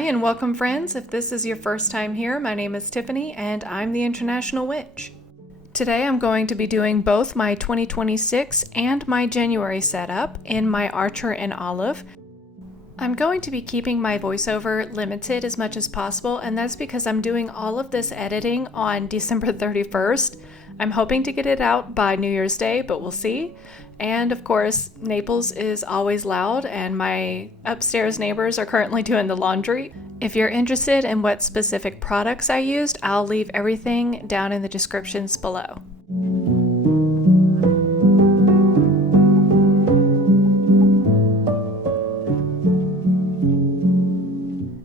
Hi and welcome friends. If this is your first time here, my name is Tiffany and I'm the International Witch. Today I'm going to be doing both my 2026 and my January setup in my Archer in Olive. I'm going to be keeping my voiceover limited as much as possible, and that's because I'm doing all of this editing on December 31st. I'm hoping to get it out by New Year's Day, but we'll see. And of course, Naples is always loud and my upstairs neighbors are currently doing the laundry. If you're interested in what specific products I used, I'll leave everything down in the descriptions below.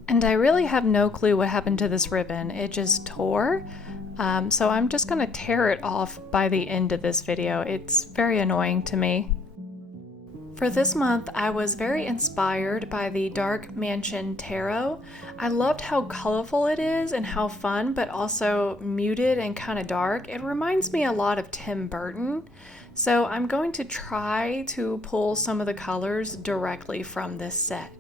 And I really have no clue what happened to this ribbon. It just tore. So I'm just going to tear it off by the end of this video. It's very annoying to me. For this month, I was very inspired by the Dark Mansion Tarot. I loved how colorful it is and how fun, but also muted and kind of dark. It reminds me a lot of Tim Burton. So I'm going to try to pull some of the colors directly from this set.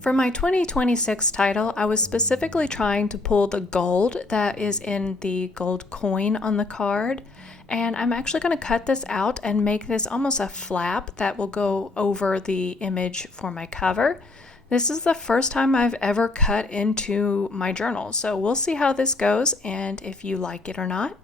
For my 2026 title, I was specifically trying to pull the gold that is in the gold coin on the card, and I'm actually going to cut this out and make this almost a flap that will go over the image for my cover. This is the first time I've ever cut into my journal, so we'll see how this goes and if you like it or not.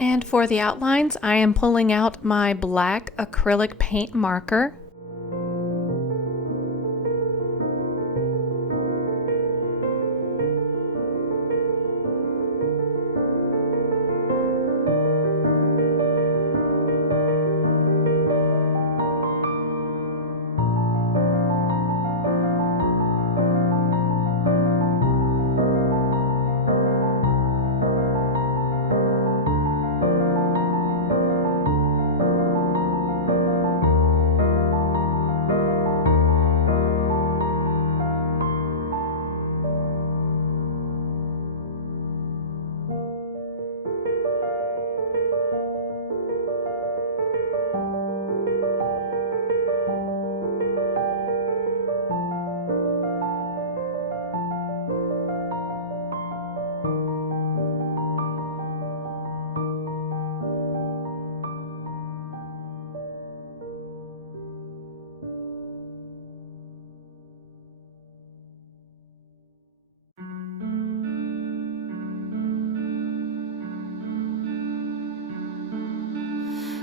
And for the outlines, I am pulling out my black acrylic paint marker.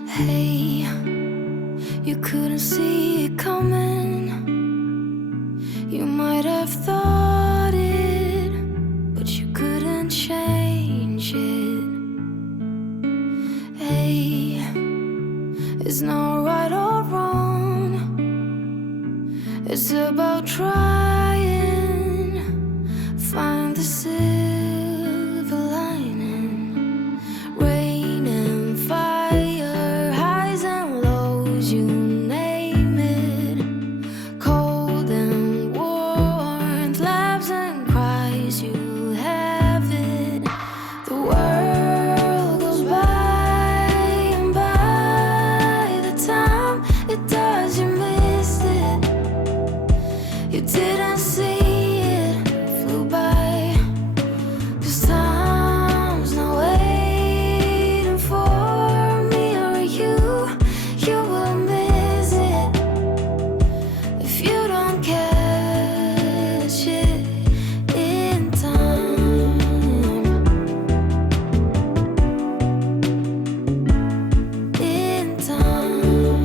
Hey, You couldn't see it coming. You might have thought it, but you couldn't change it. Hey, it's not right or wrong. It's about trying, find the silver lining. Rain and fire, highs and lows, you name it. Cold and warmth, laughs and cries, you have it. The world goes by, and by the time it does, you missed it. You didn't see it, flew by. 'Cause time's not waiting for me or you. You will miss it if you don't catch it in time. In time.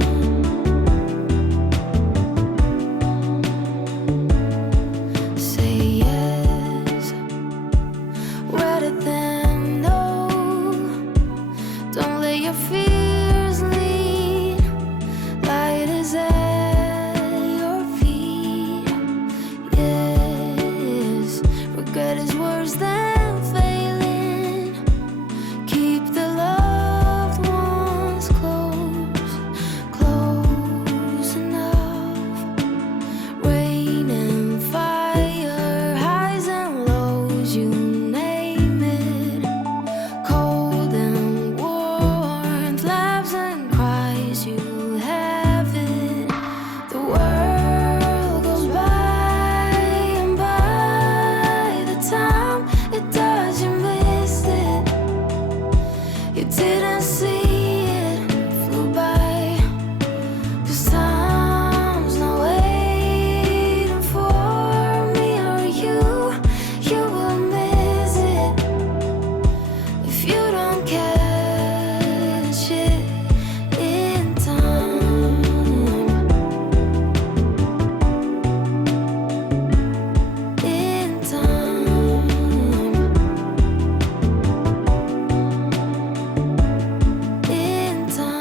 Say yes, rather than no. Don't let your fears lead. Light is at your feet. Yes, regret is worse than failing. Keep the loved ones close, close enough. Rain and fire, highs and lows, you name it. Cold and warmth, laughs and cries, you have it. The world goes by, and by the time it does, you missed it. You didn't see it, flew by. 'Cause time's not waiting for me or you. You will miss it if you don't catch it in time. In time. In time.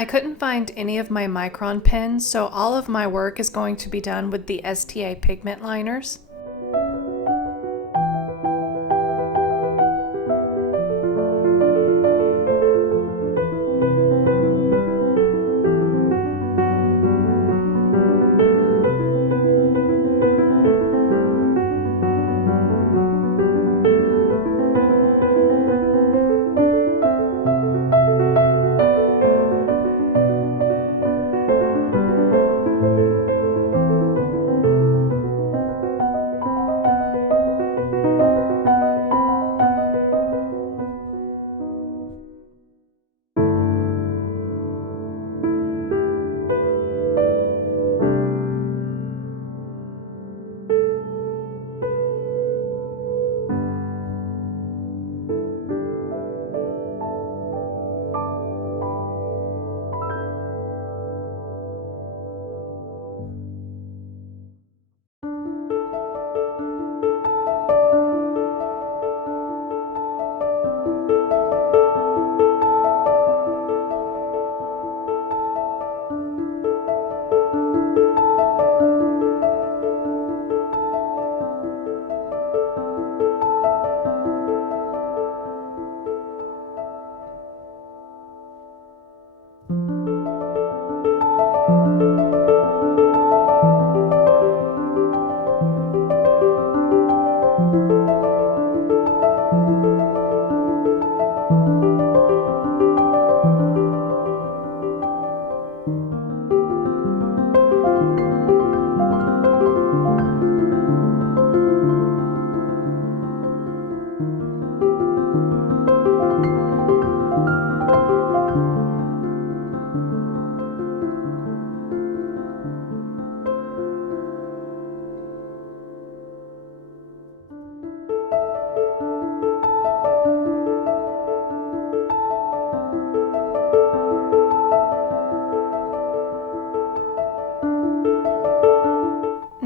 I couldn't find any of my micron pens, so all of my work is going to be done with the STA pigment liners.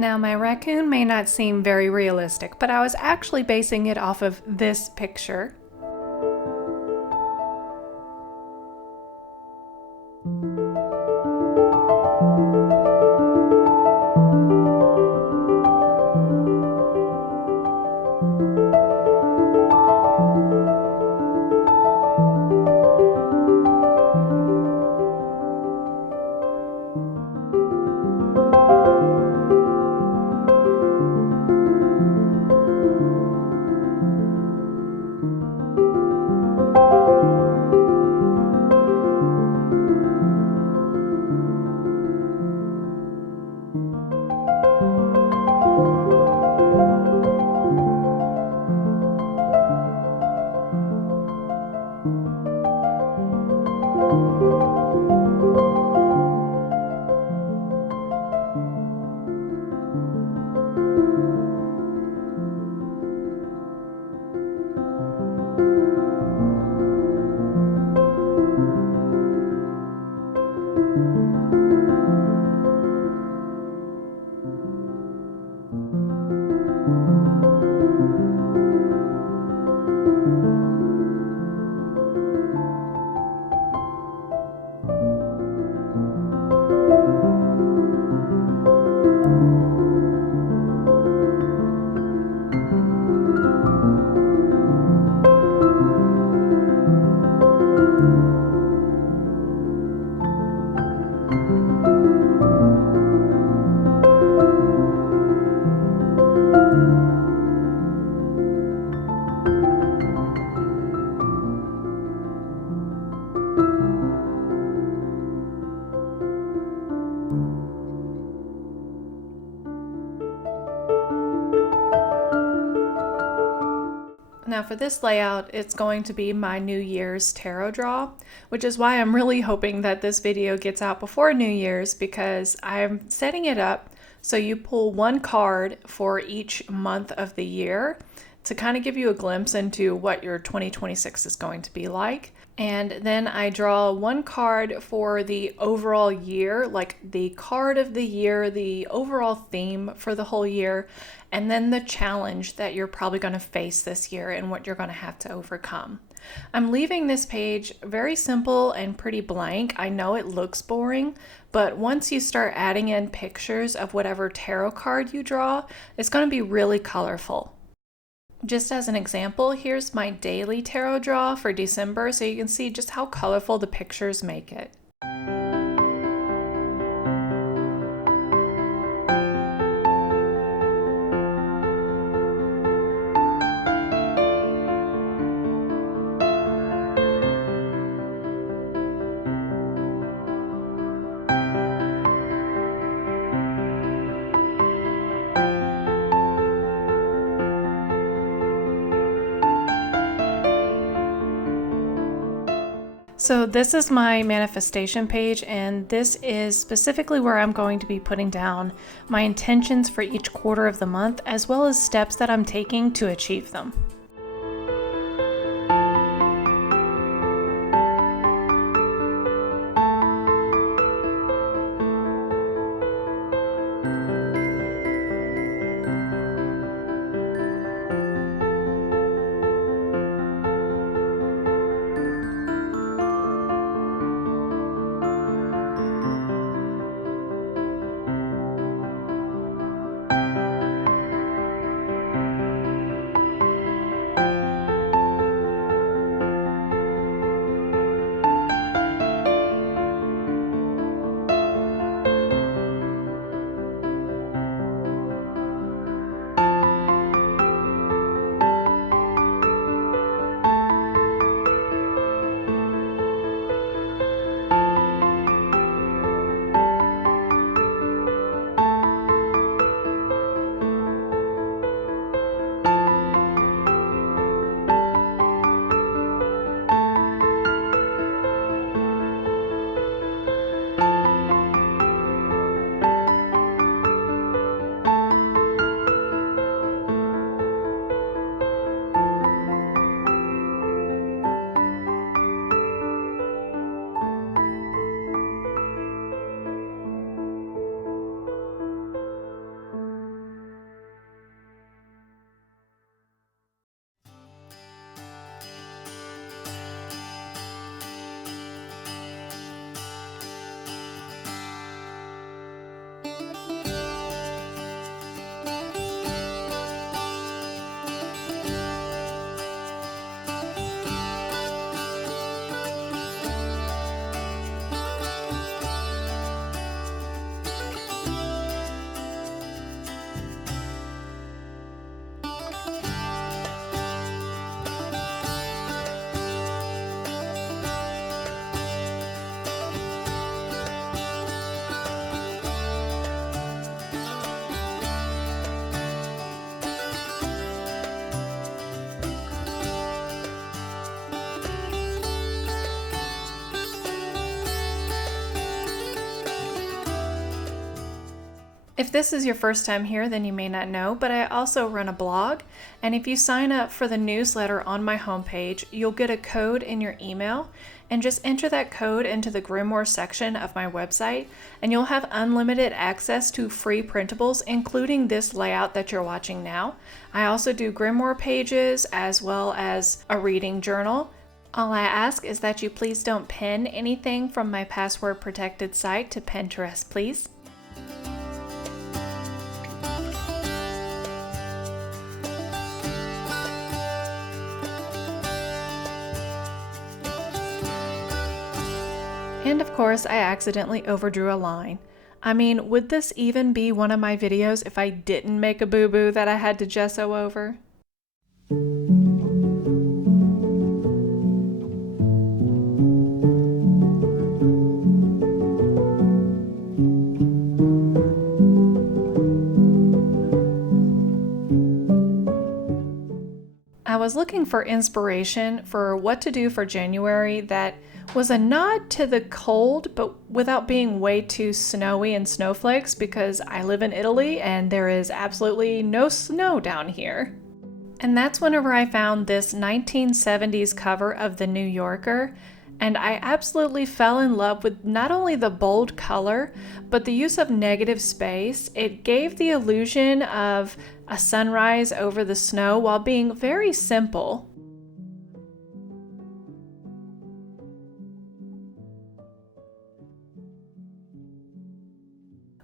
Now, my raccoon may not seem very realistic, but I was actually basing it off of this picture. Now for this layout, it's going to be my New Year's tarot draw, which is why I'm really hoping that this video gets out before New Year's, because I'm setting it up so you pull one card for each month of the year to kind of give you a glimpse into what your 2026 is going to be like. And then I draw one card for the overall year, like the card of the year, the overall theme for the whole year, and then the challenge that you're probably going to face this year and what you're going to have to overcome. I'm leaving this page very simple and pretty blank. I know it looks boring, but once you start adding in pictures of whatever tarot card you draw, it's going to be really colorful. Just as an example, here's my daily tarot draw for December, so you can see just how colorful the pictures make it. So this is my manifestation page, and this is specifically where I'm going to be putting down my intentions for each quarter of the month, as well as steps that I'm taking to achieve them. If this is your first time here, then you may not know, but I also run a blog, and if you sign up for the newsletter on my homepage, you'll get a code in your email, and just enter that code into the Grimoire section of my website, and you'll have unlimited access to free printables, including this layout that you're watching now. I also do Grimoire pages as well as a reading journal. All I ask is that you please don't pin anything from my password protected site to Pinterest, please. And of course, I accidentally overdrew a line. I mean, would this even be one of my videos if I didn't make a boo-boo that I had to gesso over? I was looking for inspiration for what to do for January that was a nod to the cold, but without being way too snowy and snowflakes, because I live in Italy and there is absolutely no snow down here. And that's whenever I found this 1970s cover of The New Yorker, and I absolutely fell in love with not only the bold color, but the use of negative space. It gave the illusion of a sunrise over the snow while being very simple.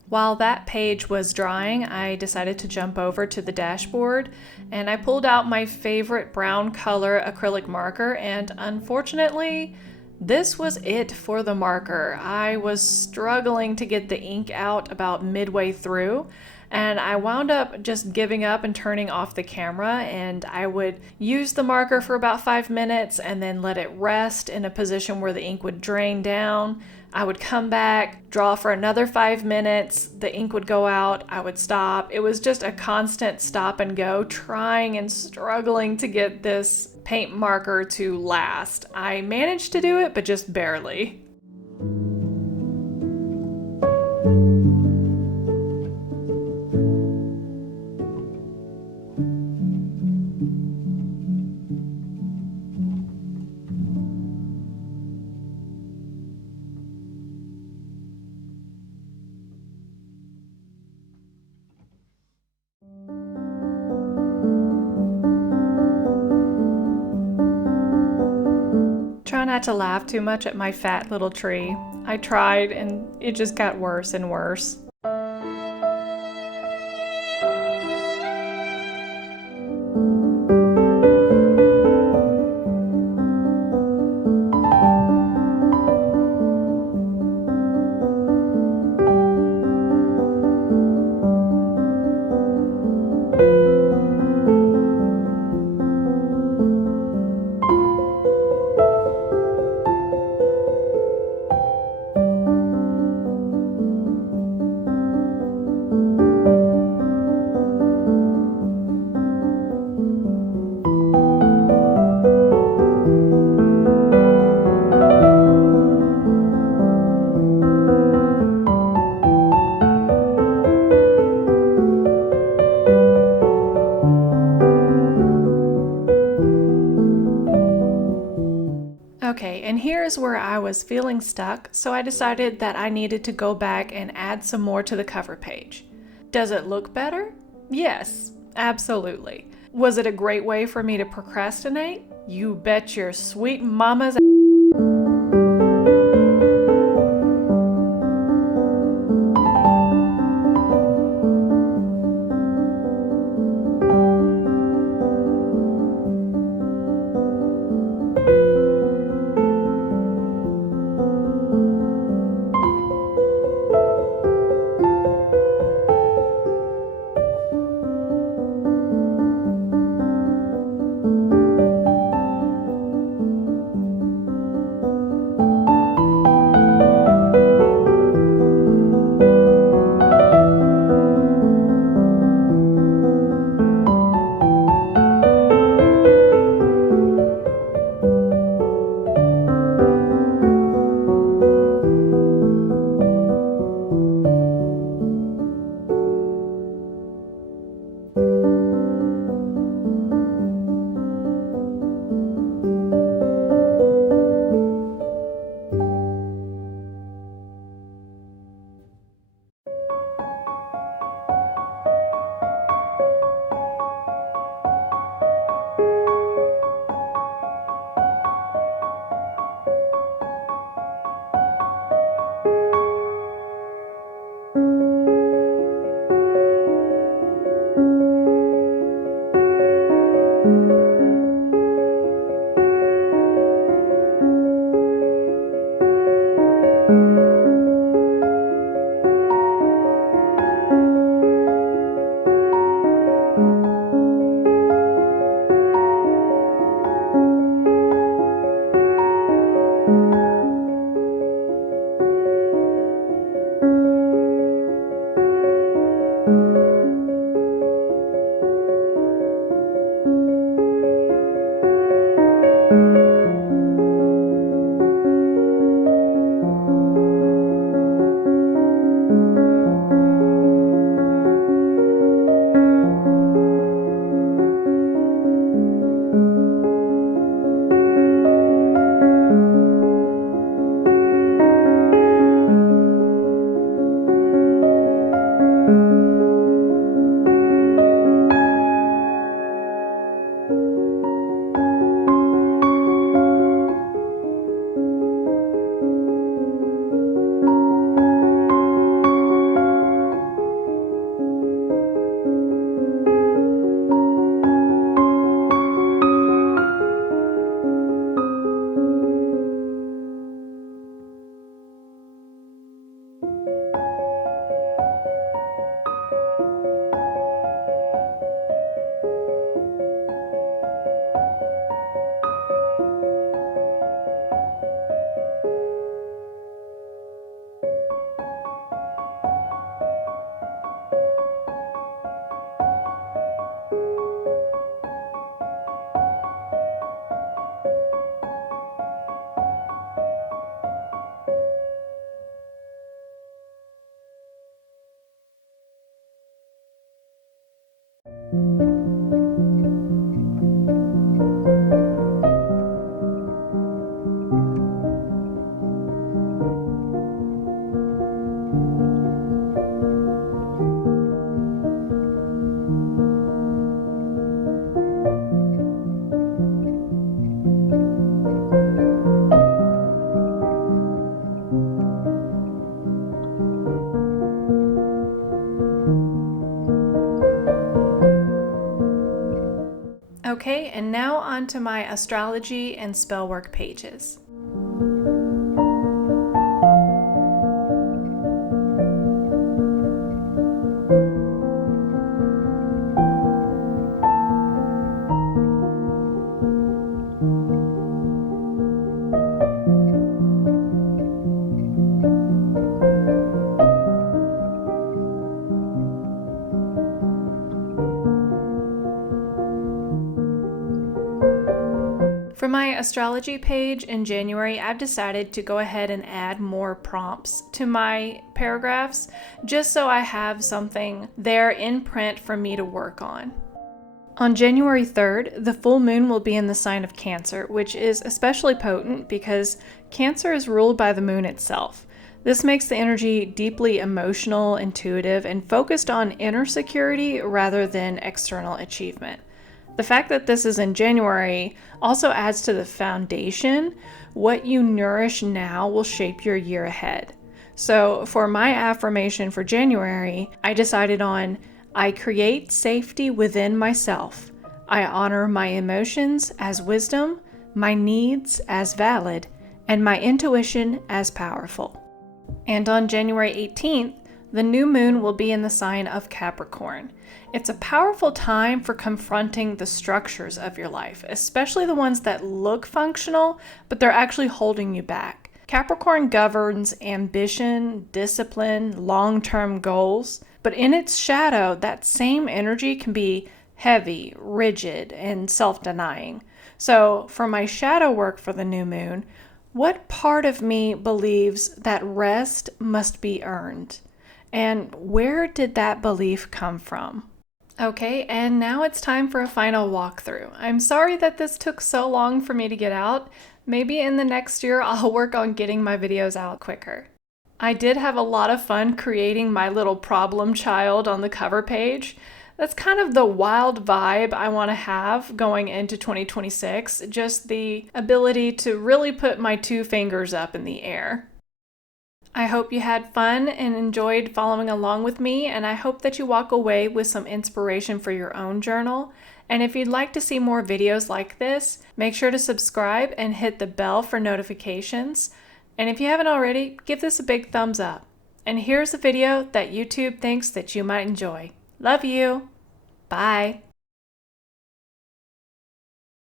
While that page was drying, I decided to jump over to the dashboard, and I pulled out my favorite brown color acrylic marker, and unfortunately, this was it for the marker. I was struggling to get the ink out about midway through, and I wound up just giving up and turning off the camera, and I would use the marker for about 5 minutes and then let it rest in a position where the ink would drain down. I would come back, draw for another 5 minutes, the ink would go out, I would stop. It was just a constant stop and go, trying and struggling to get this paint marker to last. I managed to do it, but just barely. Try not to laugh too much at my fat little tree. I tried and it just got worse and worse. Okay, and here's where I was feeling stuck, so I decided that I needed to go back and add some more to the cover page. Does it look better? Yes, absolutely. Was it a great way for me to procrastinate? You bet your sweet mama's Okay, and now on to my astrology and spellwork pages. For my astrology page in January, I've decided to go ahead and add more prompts to my paragraphs, just so I have something there in print for me to work on. On January 3rd, the full moon will be in the sign of Cancer, which is especially potent because Cancer is ruled by the moon itself. This makes the energy deeply emotional, intuitive, and focused on inner security rather than external achievement. The fact that this is in January also adds to the foundation. What you nourish now will shape your year ahead. So for my affirmation for January, I decided on, I create safety within myself. I honor my emotions as wisdom, my needs as valid, and my intuition as powerful. And on January 18th, the new moon will be in the sign of Capricorn. It's a powerful time for confronting the structures of your life, especially the ones that look functional, but they're actually holding you back. Capricorn governs ambition, discipline, long-term goals, but in its shadow, that same energy can be heavy, rigid, and self-denying. So for my shadow work for the new moon, what part of me believes that rest must be earned? And where did that belief come from? Okay, and now it's time for a final walkthrough. I'm sorry that this took so long for me to get out. Maybe in the next year I'll work on getting my videos out quicker. I did have a lot of fun creating my little problem child on the cover page. That's kind of the wild vibe I want to have going into 2026, just the ability to really put my two fingers up in the air. I hope you had fun and enjoyed following along with me, and I hope that you walk away with some inspiration for your own journal. And if you'd like to see more videos like this, make sure to subscribe and hit the bell for notifications. And if you haven't already, give this a big thumbs up. And here's a video that YouTube thinks that you might enjoy. Love you. Bye.